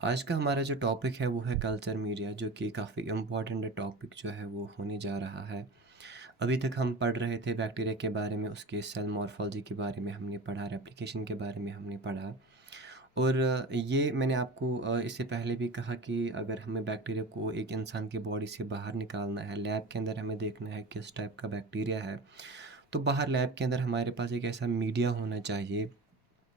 आज का हमारा जो टॉपिक है वो है कल्चर मीडिया, जो कि काफ़ी इम्पोर्टेंट टॉपिक जो है वो होने जा रहा है। अभी तक हम पढ़ रहे थे बैक्टीरिया के बारे में, उसके सेल मॉर्फोलॉजी के बारे में हमने पढ़ा, रेप्लिकेशन के बारे में हमने पढ़ा। और ये मैंने आपको इससे पहले भी कहा कि अगर हमें बैक्टीरिया को एक इंसान की बॉडी से बाहर निकालना है, लैब के अंदर हमें देखना है किस टाइप का बैक्टीरिया है, तो बाहर लैब के अंदर हमारे पास एक ऐसा मीडिया होना चाहिए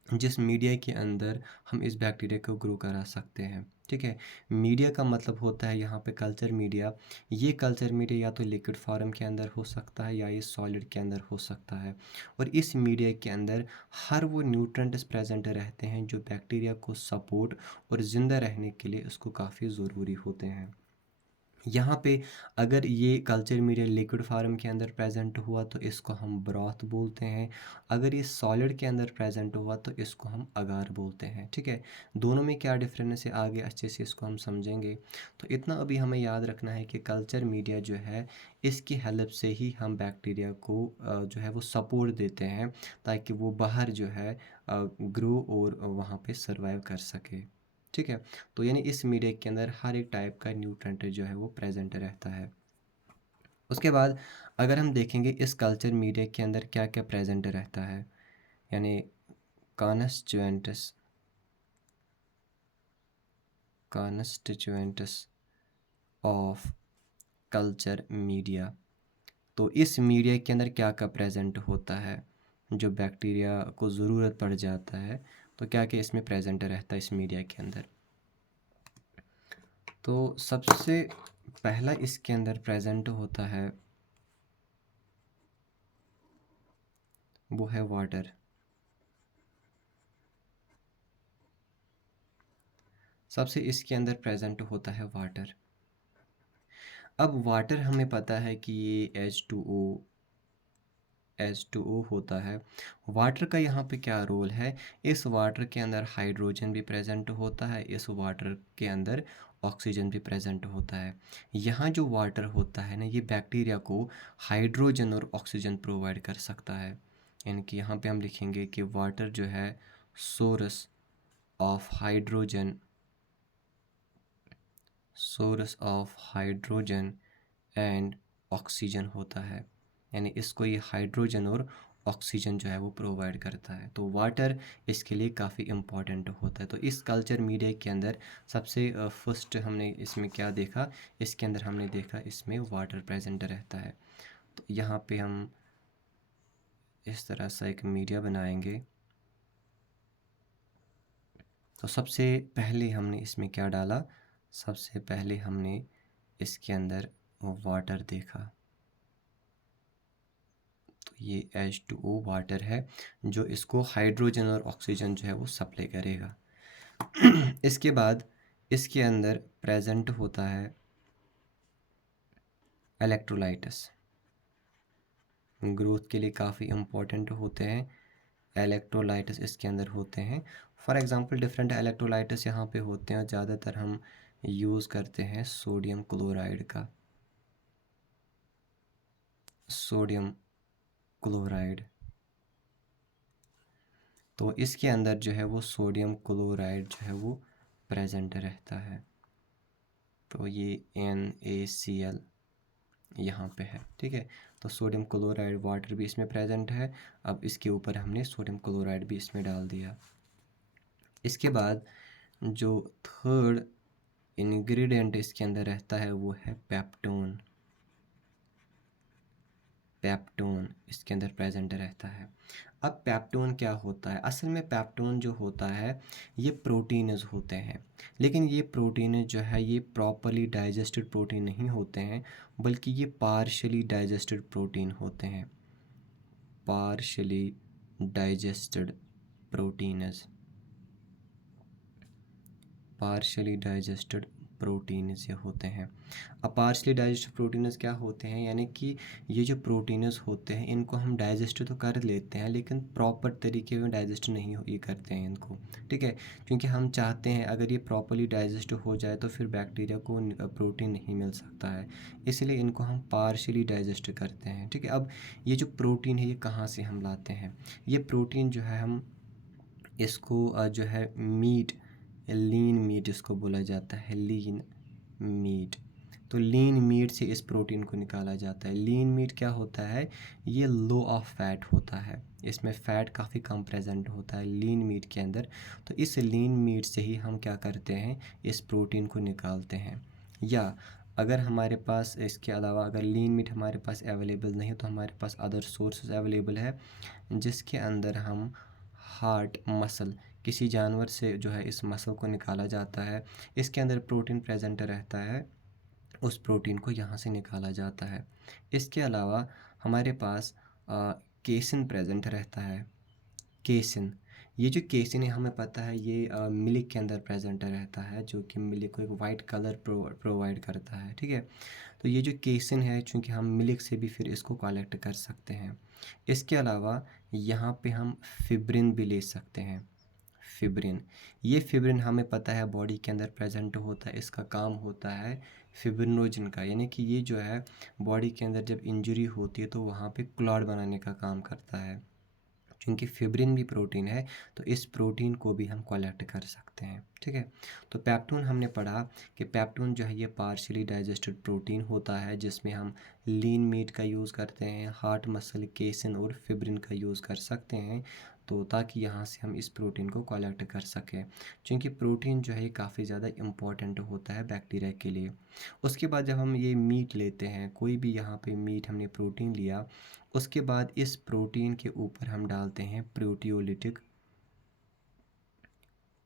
जिस मीडिया के अंदर हम इस बैक्टीरिया को ग्रो करा सकते हैं। ठीक है। मीडिया का मतलब होता है यहाँ पे कल्चर मीडिया। ये कल्चर मीडिया या तो लिक्विड फॉर्म के अंदर हो सकता है या ये सॉलिड के अंदर हो सकता है। और इस मीडिया के अंदर हर वो न्यूट्रेंट्स प्रेजेंट रहते हैं जो बैक्टीरिया को सपोर्ट और ज़िंदा रहने के लिए उसको काफ़ी ज़रूरी होते हैं। यहाँ पे अगर ये कल्चर मीडिया लिक्विड फार्म के अंदर प्रेजेंट हुआ तो इसको हम ब्रॉथ बोलते हैं। अगर ये सॉलिड के अंदर प्रेजेंट हुआ तो इसको हम अगार बोलते हैं। ठीक है। दोनों में क्या डिफरेंस है आगे अच्छे से इसको हम समझेंगे। तो इतना अभी हमें याद रखना है कि कल्चर मीडिया जो है इसकी हेल्प से ही हम बैक्टीरिया को जो है वो सपोर्ट देते हैं ताकि वो बाहर जो है ग्रो और वहाँ पे सर्वाइव कर सके। ठीक है। तो यानी इस मीडिया के अंदर हर एक टाइप का न्यूट्रेंट जो है वो प्रेजेंट रहता है। उसके बाद अगर हम देखेंगे इस कल्चर मीडिया के अंदर क्या क्या प्रेजेंट रहता है, यानी constituents constituents of culture media. तो इस मीडिया के अंदर क्या क्या प्रेजेंट होता है जो बैक्टीरिया को ज़रूरत पड़ जाता है, तो क्या क्या इसमें प्रेजेंट रहता है इस मीडिया के अंदर। तो सबसे पहला इसके अंदर प्रेजेंट होता है वो है वाटर। सबसे इसके अंदर प्रेजेंट होता है वाटर। अब वाटर हमें पता है कि ये H2O होता है। वाटर का यहाँ पे क्या रोल है, इस वाटर के अंदर हाइड्रोजन भी प्रेजेंट होता है, इस वाटर के अंदर ऑक्सीजन भी प्रेजेंट होता है। यहाँ जो वाटर होता है ना, ये बैक्टीरिया को हाइड्रोजन और ऑक्सीजन प्रोवाइड कर सकता है। यानी कि यहाँ पे हम लिखेंगे कि वाटर जो है source of hydrogen and oxygen होता है। यानी इसको ये हाइड्रोजन और ऑक्सीजन जो है वो प्रोवाइड करता है। तो वाटर इसके लिए काफ़ी इम्पॉर्टेंट होता है। तो इस कल्चर मीडिया के अंदर सबसे फर्स्ट हमने इसमें क्या देखा, इसके अंदर हमने देखा इसमें वाटर प्रेजेंट रहता है। तो यहाँ पे हम इस तरह सा एक मीडिया बनाएंगे। तो सबसे पहले हमने इसमें क्या डाला, सबसे पहले हमने इसके अंदर वाटर देखा। तो ये H2O वाटर है जो इसको हाइड्रोजन और ऑक्सीजन जो है वो सप्लाई करेगा। इसके बाद इसके अंदर प्रेजेंट होता है इलेक्ट्रोलाइट्स। ग्रोथ के लिए काफ़ी इम्पोर्टेंट होते हैं इलेक्ट्रोलाइट्स, इसके अंदर होते हैं। फॉर एग्ज़ाम्पल डिफरेंट इलेक्ट्रोलाइट्स यहाँ पे होते हैं। ज़्यादातर हम यूज़ करते हैं सोडियम क्लोराइड का, सोडियम क्लोराइड। तो इसके अंदर जो है वो सोडियम क्लोराइड जो है वो प्रेजेंट रहता है। तो ये NaCl यहाँ पे है। ठीक है। तो सोडियम क्लोराइड वाटर भी इसमें प्रेजेंट है। अब इसके ऊपर हमने सोडियम क्लोराइड भी इसमें डाल दिया। इसके बाद जो थर्ड इंग्रेडिएंट इसके अंदर रहता है वो है पेप्टोन। पेप्टोन इसके अंदर प्रेजेंट रहता है। अब पेप्टोन क्या होता है, असल में पेप्टोन जो होता है ये प्रोटीन्स होते हैं। लेकिन ये प्रोटीन जो है ये प्रॉपरली डाइजेस्टेड प्रोटीन नहीं होते हैं, बल्कि ये पार्शली डाइजेस्टेड प्रोटीन होते हैं। Partially digested proteins, partially digested proteins ये होते हैं। अब पार्शली डाइजेस्टेड प्रोटीन्स क्या होते हैं, यानी कि ये जो प्रोटीन्स होते हैं इनको हम डाइजेस्ट तो कर लेते हैं लेकिन प्रॉपर तरीके में डाइजेस्ट नहीं ये करते हैं इनको। ठीक है। क्योंकि हम चाहते हैं अगर ये प्रॉपरली डाइजेस्ट हो जाए तो फिर बैक्टीरिया को प्रोटीन नहीं मिल सकता है, इसलिए इनको हम पार्शली डाइजेस्ट करते हैं। ठीक है। अब ये जो प्रोटीन है ये कहाँ से हम लाते हैं, ये प्रोटीन जो है हम इसको जो है मीट लीन मीट इसको बोला जाता है, लीन मीट। तो लीन मीट से इस प्रोटीन को निकाला जाता है। लीन मीट क्या होता है, ये लो ऑफ फैट होता है, इसमें फ़ैट काफ़ी कम प्रेजेंट होता है लीन मीट के अंदर। तो इस लीन मीट से ही हम क्या करते हैं, इस प्रोटीन को निकालते हैं। या अगर हमारे पास इसके अलावा अगर लीन मीट हमारे पास अवेलेबल नहीं है तो हमारे पास अदर सोर्सेज अवेलेबल है, जिसके अंदर हम हार्ट मसल, किसी जानवर से जो है इस मसल को निकाला जाता है, इसके अंदर प्रोटीन प्रेजेंट रहता है, उस प्रोटीन को यहाँ से निकाला जाता है। इसके अलावा हमारे पास केसिन प्रेजेंट रहता है। केसिन, ये जो केसिन है हमें पता है ये मिल्क के अंदर प्रेजेंट रहता है, जो कि मिल्क को एक वाइट कलर प्रोवाइड करता है, ठीक है। तो ये जो केसिन है, चूँकि हम मिल्क से भी फिर इसको कलेक्ट कर सकते हैं। इसके अलावा यहाँ पे हम फिब्रिन भी ले सकते हैं। फिब्रिन, ये फिब्रिन हमें पता है बॉडी के अंदर प्रेजेंट होता है, इसका काम होता है फिब्रिनोजन का, यानी कि ये जो है बॉडी के अंदर जब इंजरी होती है तो वहाँ पे क्लॉट बनाने का काम करता है। क्योंकि फिब्रिन भी प्रोटीन है, तो इस प्रोटीन को भी हम कलेक्ट कर सकते हैं, ठीक है। तो पेप्टोन हमने पढ़ा कि पेप्टोन जो है ये पार्शियली डाइजेस्टेड प्रोटीन होता है, जिसमें हम लीन मीट का यूज़ करते हैं, हार्ट मसल, केसिन और फिब्रिन का यूज़ कर सकते हैं, तो ताकि यहाँ से हम इस प्रोटीन को कलेक्ट कर सकें। क्योंकि प्रोटीन जो है ये काफ़ी ज़्यादा इम्पॉर्टेंट होता है बैक्टीरिया के लिए। उसके बाद जब हम ये मीट लेते हैं, कोई भी यहाँ पे मीट हमने प्रोटीन लिया, उसके बाद इस प्रोटीन के ऊपर हम डालते हैं प्रोटियोलिटिक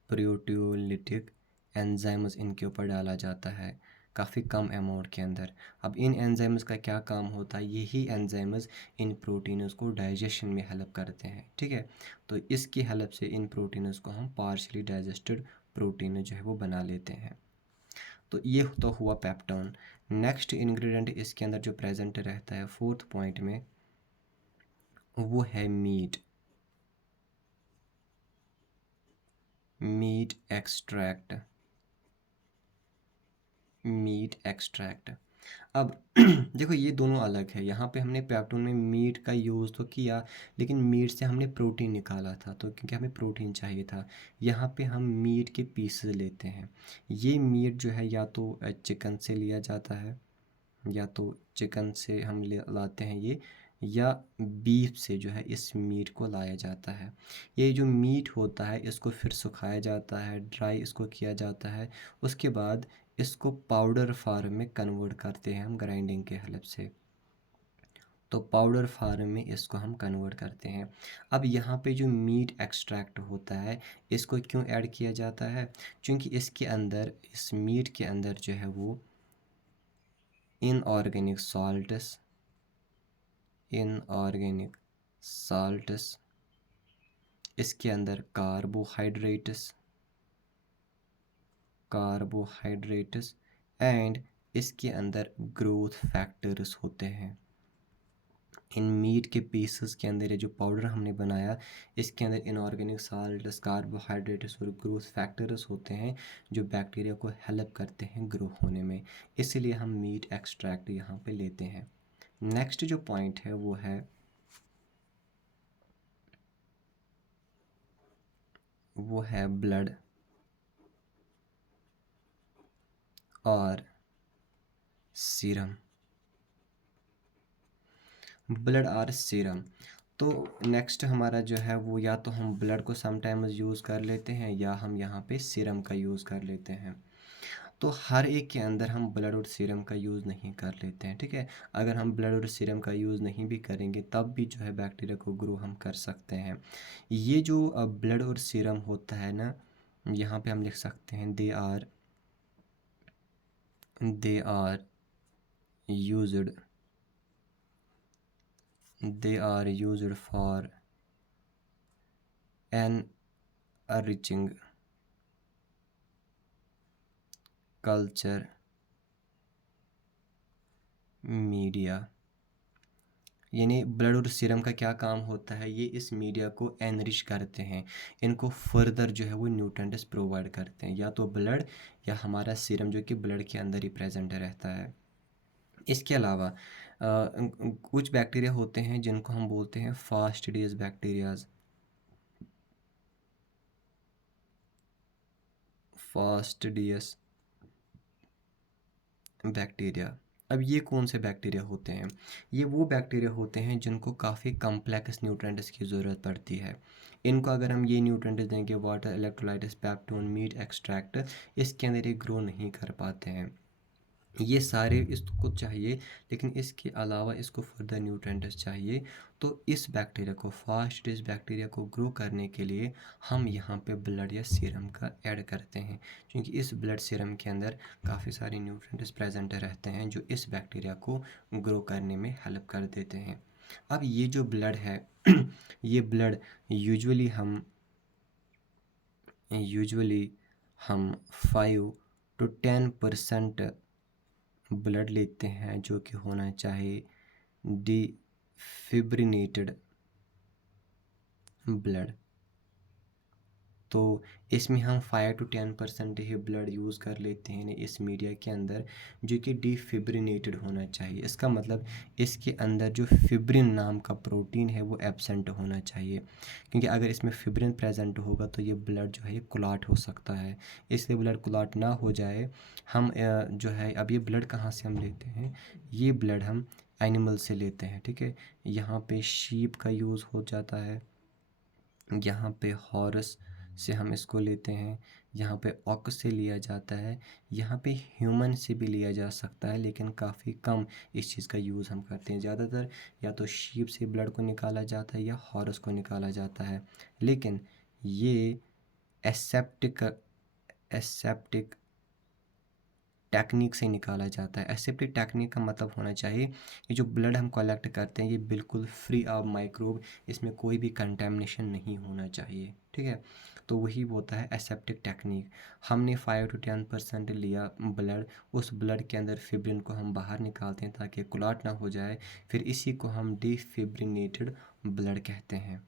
प्रोटियोलिटिक एंजाइम्स, इनके ऊपर डाला जाता है काफ़ी कम अमाउंट के अंदर। अब इन एंजाइम्स का क्या काम होता है, यही एंजाइम्स इन प्रोटीन्स को डाइजेशन में हेल्प करते हैं, ठीक है। तो इसकी हेल्प से इन प्रोटीन्स को हम पार्शली डाइजेस्टेड प्रोटीन जो है वो बना लेते हैं। तो ये तो हुआ पेप्टोन। नेक्स्ट इंग्रेडिएंट इसके अंदर जो प्रेजेंट रहता है फोर्थ पॉइंट में, वो है meat. Meat extract, meat extract. अब देखो ये दोनों अलग है, यहाँ पे हमने पेप्टोन में मीट का यूज़ तो किया, लेकिन मीट से हमने प्रोटीन निकाला था, तो क्योंकि हमें प्रोटीन चाहिए था। यहाँ पे हम मीट के पीसेस लेते हैं। ये मीट जो है या तो चिकन से लिया जाता है, या तो चिकन से हम ले लाते हैं ये, या बीफ से जो है इस मीट को लाया जाता है। ये जो मीट होता है इसको फिर सुखाया जाता है, ड्राई इसको किया जाता है, उसके बाद इसको पाउडर फार्म में कन्वर्ट करते हैं हम ग्राइंडिंग के हेल्प से। तो पाउडर फार्म में इसको हम कन्वर्ट करते हैं। अब यहाँ पे जो मीट एक्सट्रैक्ट होता है, इसको क्यों ऐड किया जाता है, क्योंकि इसके अंदर, इस मीट के अंदर जो है वो इनऑर्गेनिक सॉल्ट्स, इनऑर्गेनिक साल्ट्स, इसके अंदर कार्बोहाइड्रेट्स एंड इसके अंदर ग्रोथ फैक्टर्स होते हैं। इन मीट के पीसेस के अंदर ये जो पाउडर हमने बनाया, इसके अंदर इनऑर्गेनिक साल्ट्स, कार्बोहाइड्रेट्स और ग्रोथ फैक्टर्स होते हैं, जो बैक्टीरिया को हेल्प करते हैं ग्रो होने में। इसीलिए हम मीट एक्सट्रैक्ट यहाँ पे लेते हैं। नेक्स्ट जो पॉइंट है वो है ब्लड और सीरम। ब्लड और सीरम, तो नेक्स्ट हमारा जो है वो, या तो हम ब्लड को समटाइम्स यूज़ कर लेते हैं, या हम यहाँ पे सीरम का यूज़ कर लेते हैं। तो हर एक के अंदर हम ब्लड और सीरम का यूज़ नहीं कर लेते हैं, ठीक है। अगर हम ब्लड और सीरम का यूज़ नहीं भी करेंगे तब भी जो है बैक्टीरिया को ग्रो हम कर सकते हैं। ये जो ब्लड और सीरम होता है ना, यहाँ पे हम लिख सकते हैं they are used they are used for enriching culture media. यानी ब्लड और सीरम का क्या काम होता है, ये इस मीडिया को एनरिच करते हैं, इनको फर्दर जो है वो न्यूट्रिएंट्स प्रोवाइड करते हैं, या तो ब्लड या हमारा सीरम जो कि ब्लड के अंदर ही प्रेजेंट रहता है। इसके अलावा कुछ बैक्टीरिया होते हैं जिनको हम बोलते हैं फास्टिडियस बैक्टीरियाज। Fastidious bacteria. अब ये कौन से बैक्टीरिया होते हैं? ये वो बैक्टीरिया होते हैं जिनको काफ़ी कम्प्लेक्स न्यूट्रिएंट्स की ज़रूरत पड़ती है। इनको अगर हम ये न्यूट्रिएंट्स देंगे, water, electrolytes, peptone, meat extract, इसके अंदर ये ग्रो नहीं कर पाते हैं। ये सारे इसको चाहिए, लेकिन इसके अलावा इसको फर्दर न्यूट्रिएंट्स चाहिए। तो इस बैक्टीरिया को, फास्टिडियस बैक्टीरिया को ग्रो करने के लिए हम यहाँ पे ब्लड या सीरम का ऐड करते हैं, क्योंकि इस ब्लड सीरम के अंदर काफ़ी सारे न्यूट्रिएंट्स प्रेजेंट रहते हैं जो इस बैक्टीरिया को ग्रो करने में हेल्प कर देते हैं। अब ये जो ब्लड है ये ब्लड यूजुअली हम 5 to 10% ब्लड लेते हैं, जो कि होना चाहिए डिफिब्रिनेटेड ब्लड। तो इसमें हम 5 to 10% ही ब्लड यूज़ कर लेते हैं इस मीडिया के अंदर, जो कि डिफिब्रिनेटेड होना चाहिए। इसका मतलब इसके अंदर जो फिब्रिन नाम का प्रोटीन है वो एब्सेंट होना चाहिए, क्योंकि अगर इसमें फिब्रिन प्रेजेंट होगा तो ये ब्लड जो है ये क्लॉट हो सकता है। इसलिए ब्लड क्लॉट ना हो जाए, हम जो है, अब ये ब्लड कहाँ से हम लेते हैं? ये ब्लड हम एनिमल से लेते हैं, ठीक है। यहाँ पे शीप का यूज़ हो जाता है, यहाँ पे हॉर्स से हम इसको लेते हैं, यहाँ पे ऑक्स से लिया जाता है, यहाँ पे ह्यूमन से भी लिया जा सकता है, लेकिन काफ़ी कम इस चीज़ का यूज़ हम करते हैं। ज़्यादातर या तो शीप से ब्लड को निकाला जाता है या हॉर्स को निकाला जाता है। लेकिन ये एसेप्टिक एसेप्टिक टेक्निक से निकाला जाता है। एसेप्टिक टेक्निक का मतलब होना चाहिए कि जो ब्लड हम कलेक्ट करते हैं ये बिल्कुल फ्री ऑफ माइक्रोब, इसमें कोई भी कंटेमिनेशन नहीं होना चाहिए, ठीक है। तो वही होता है एसेप्टिक टेक्निक। हमने 5 to 10% लिया ब्लड, उस ब्लड के अंदर फिब्रिन को हम बाहर निकालते हैं ताकि क्लॉट ना हो जाए, फिर इसी को हम डिफिब्रिनेटेड ब्लड कहते हैं।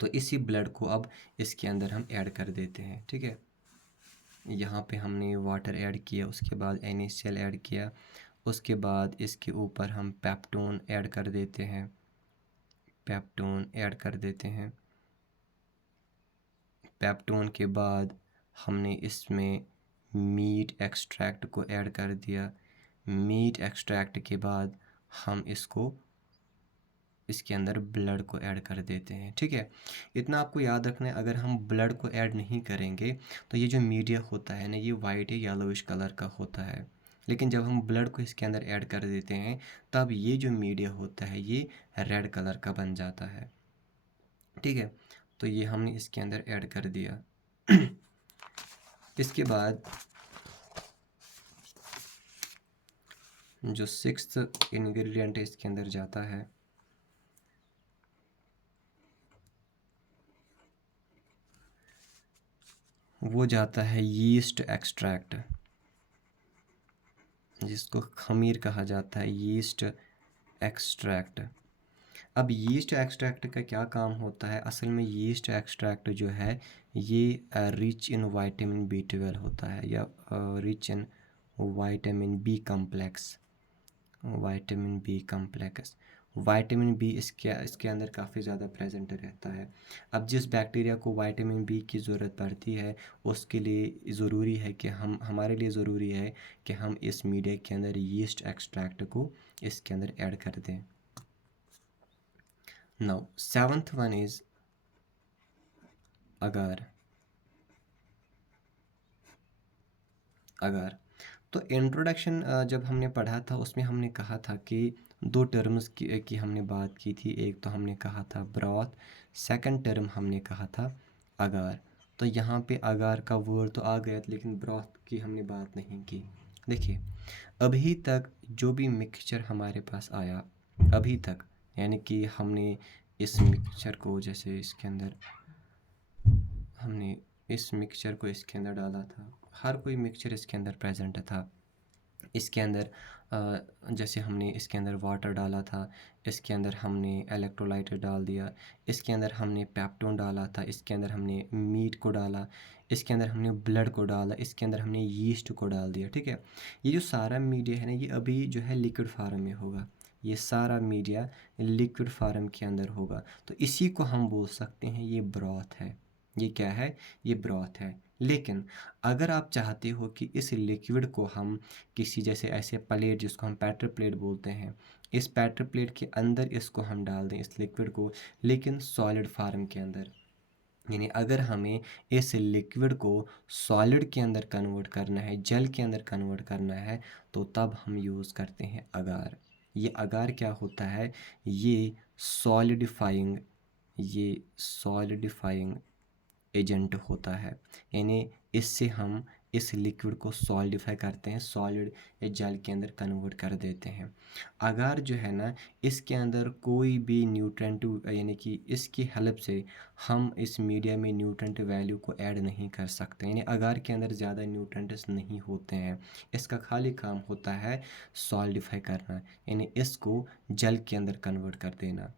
तो इसी ब्लड को अब इसके अंदर हम ऐड कर देते हैं, ठीक है। यहाँ पे हमने वाटर ऐड किया, उसके बाद NaCl ऐड किया, उसके बाद इसके ऊपर हम पेप्टोन ऐड कर देते हैं, पेप्टोन ऐड कर देते हैं। पेप्टोन के बाद हमने इसमें मीट एक्सट्रैक्ट को ऐड कर दिया। मीट एक्सट्रैक्ट के बाद हम इसके अंदर ब्लड को ऐड कर देते हैं, ठीक है। इतना आपको याद रखना है, अगर हम ब्लड को ऐड नहीं करेंगे तो ये जो मीडिया होता है ना, ये वाइट या येलोविश कलर का होता है। लेकिन जब हम ब्लड को इसके अंदर ऐड कर देते हैं तब ये जो मीडिया होता है ये रेड कलर का बन जाता है, ठीक है। तो ये हमने इसके अंदर ऐड कर दिया। इसके बाद जो 6th इंग्रेडिएंट इसके अंदर जाता है, वो जाता है यीस्ट एक्सट्रैक्ट, जिसको खमीर कहा जाता है, यीस्ट एक्सट्रैक्ट। अब यीस्ट एक्सट्रैक्ट का क्या काम होता है? असल में यीस्ट एक्सट्रैक्ट जो है ये रिच इन विटामिन B12 होता है, या rich in vitamin B complex, vitamin B complex. Vitamin B इसके अंदर काफ़ी ज़्यादा प्रेजेंट रहता है। अब जिस बैक्टीरिया को विटामिन बी की ज़रूरत पड़ती है उसके लिए ज़रूरी है कि हमारे लिए ज़रूरी है कि हम इस मीडिया के अंदर यीस्ट एक्सट्रैक्ट को इसके अंदर ऐड कर दें। नाउ 7th वन इज़ अगार। अगार तो इंट्रोडक्शन जब हमने पढ़ा था उसमें हमने कहा था कि दो टर्म्स की हमने बात की थी। एक तो हमने कहा था ब्रॉथ, सेकंड टर्म हमने कहा था अगार। तो यहाँ पे अगार का वर्ड तो आ गया, लेकिन ब्रॉथ की हमने बात नहीं की। देखिए, अभी तक जो भी मिक्सचर हमारे पास आया अभी तक, यानी कि हमने इस मिक्सचर को, जैसे इसके अंदर हमने इस मिक्सचर को इसके अंदर डाला था, हर कोई मिक्सचर इसके अंदर प्रेजेंट था। इसके अंदर जैसे हमने इसके अंदर वाटर डाला था, इसके अंदर हमने इलेक्ट्रोलाइट डाल दिया, इसके अंदर हमने पेप्टोन डाला था, इसके अंदर हमने मीट को डाला, इसके अंदर हमने ब्लड को डाला, इसके अंदर हमने यीस्ट को डाल दिया, ठीक है। ये जो सारा मीडिया है ना, ये अभी जो है लिक्विड फार्म में होगा। ये सारा मीडिया लिक्विड फार्म के अंदर होगा, तो इसी को हम बोल सकते हैं ये ब्रॉथ है। ये क्या है? ये ब्रॉथ है। लेकिन अगर आप चाहते हो कि इस लिक्विड को हम किसी जैसे ऐसे प्लेट जिसको हम बैटर प्लेट बोलते हैं, इस बैटर प्लेट के अंदर इसको हम डाल दें इस लिक्विड को, लेकिन सॉलिड फॉर्म के अंदर। यानी अगर हमें इस लिक्विड को सॉलिड के अंदर कन्वर्ट करना है, जल के अंदर कन्वर्ट करना है, तो तब हम यूज़ करते हैं अगार। ये अगार क्या होता है? सॉलिडिफाइंग ये सॉलिडिफाइंग एजेंट होता है। यानी इससे हम इस लिक्विड को सॉलिडिफाई करते हैं, सॉलिड या जल के अंदर कन्वर्ट कर देते हैं। अगार जो है ना, इसके अंदर कोई भी न्यूट्रेंट यानी कि इसकी हेल्प से हम इस मीडिया में न्यूट्रेंट वैल्यू को ऐड नहीं कर सकते। यानी अगार के अंदर ज़्यादा न्यूट्रेंट्स नहीं होते हैं। इसका खाली काम होता है सॉलिडिफाई करना, यानी इसको जल के अंदर कन्वर्ट कर देना।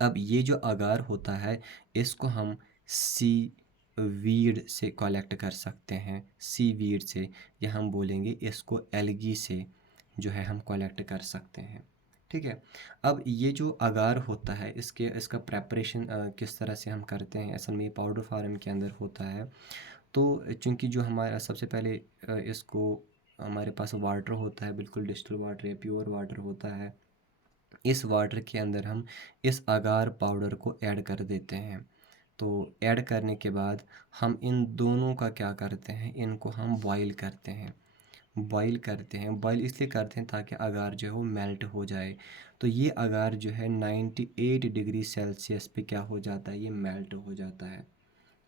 अब ये जो अगार होता है, इसको हम सी वीड से कलेक्ट कर सकते हैं, सी वीड से, या हम बोलेंगे इसको एल्गी से जो है हम कलेक्ट कर सकते हैं। ठीक है। अब ये जो अगार होता है, इसका प्रेपरेशन किस तरह से हम करते हैं, असल में ये पाउडर फार्म के अंदर होता है। तो चूँकि जो हमारा सबसे पहले इसको हमारे पास वाटर होता है, बिल्कुल डिस्टिल वाटर या प्योर वाटर होता है। इस वाटर के अंदर हम इस अगार पाउडर को ऐड कर देते हैं। तो ऐड करने के बाद हम इन दोनों का क्या करते हैं, इनको हम बॉईल करते हैं। बॉईल इसलिए करते हैं ताकि अगार जो है वो मेल्ट हो जाए। तो ये अगार जो है 98 डिग्री सेल्सियस पे क्या हो जाता है, ये मेल्ट हो जाता है।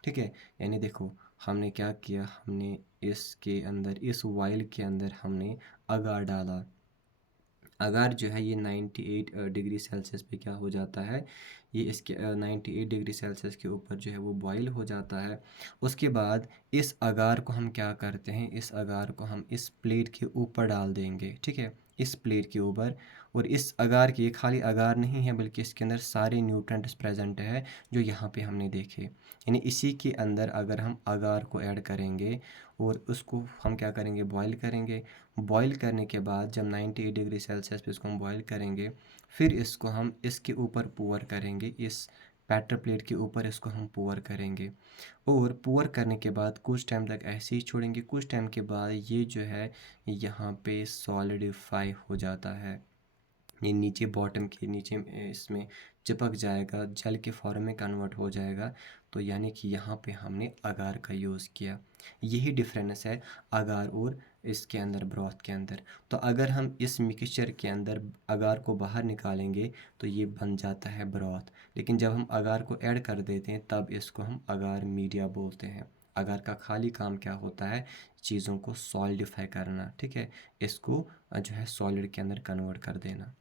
ठीक है। यानी देखो, हमने क्या किया, हमने इसके अंदर, इस वाइल के अंदर हमने अगार डाला। अगर जो है ये 98 डिग्री सेल्सियस पे क्या हो जाता है, ये इसके 98 डिग्री सेल्सियस के ऊपर जो है वो बॉईल हो जाता है। उसके बाद इस अगार को हम क्या करते हैं, इस अगार को हम इस प्लेट के ऊपर डाल देंगे। ठीक है, इस प्लेट के ऊपर। और इस अगार की खाली अगार नहीं है, बल्कि इसके अंदर सारे न्यूट्रेंट्स प्रेजेंट है जो यहाँ पे हमने देखे। यानी इसी के अंदर अगर हम अगार को ऐड करेंगे और उसको हम क्या करेंगे, बॉईल करेंगे। बॉईल करने के बाद जब 98 डिग्री सेल्सियस पे इसको हम बॉईल करेंगे, फिर इसको हम इसके ऊपर पुअर करेंगे, इस बैटर प्लेट के ऊपर इसको हम पुअर करेंगे। और पुअर करने के बाद कुछ टाइम तक ऐसे ही छोड़ेंगे। कुछ टाइम के बाद ये जो है यहाँ पे सॉलिडिफाई हो जाता है। ये नीचे बॉटम के नीचे इसमें चिपक जाएगा, जल के फॉर्म में कन्वर्ट हो जाएगा। तो यानी कि यहाँ पे हमने अगार का यूज़ किया। यही डिफरेंस है अगार और इसके अंदर ब्रॉथ के अंदर। तो अगर हम इस मिक्सचर के अंदर अगार को बाहर निकालेंगे तो ये बन जाता है ब्रॉथ। लेकिन जब हम अगार को ऐड कर देते हैं तब इसको हम अगार मीडिया बोलते हैं। अगार का खाली काम क्या होता है, चीज़ों को सॉलिडिफाई करना। ठीक है, इसको जो है सॉलिड के अंदर कन्वर्ट कर देना।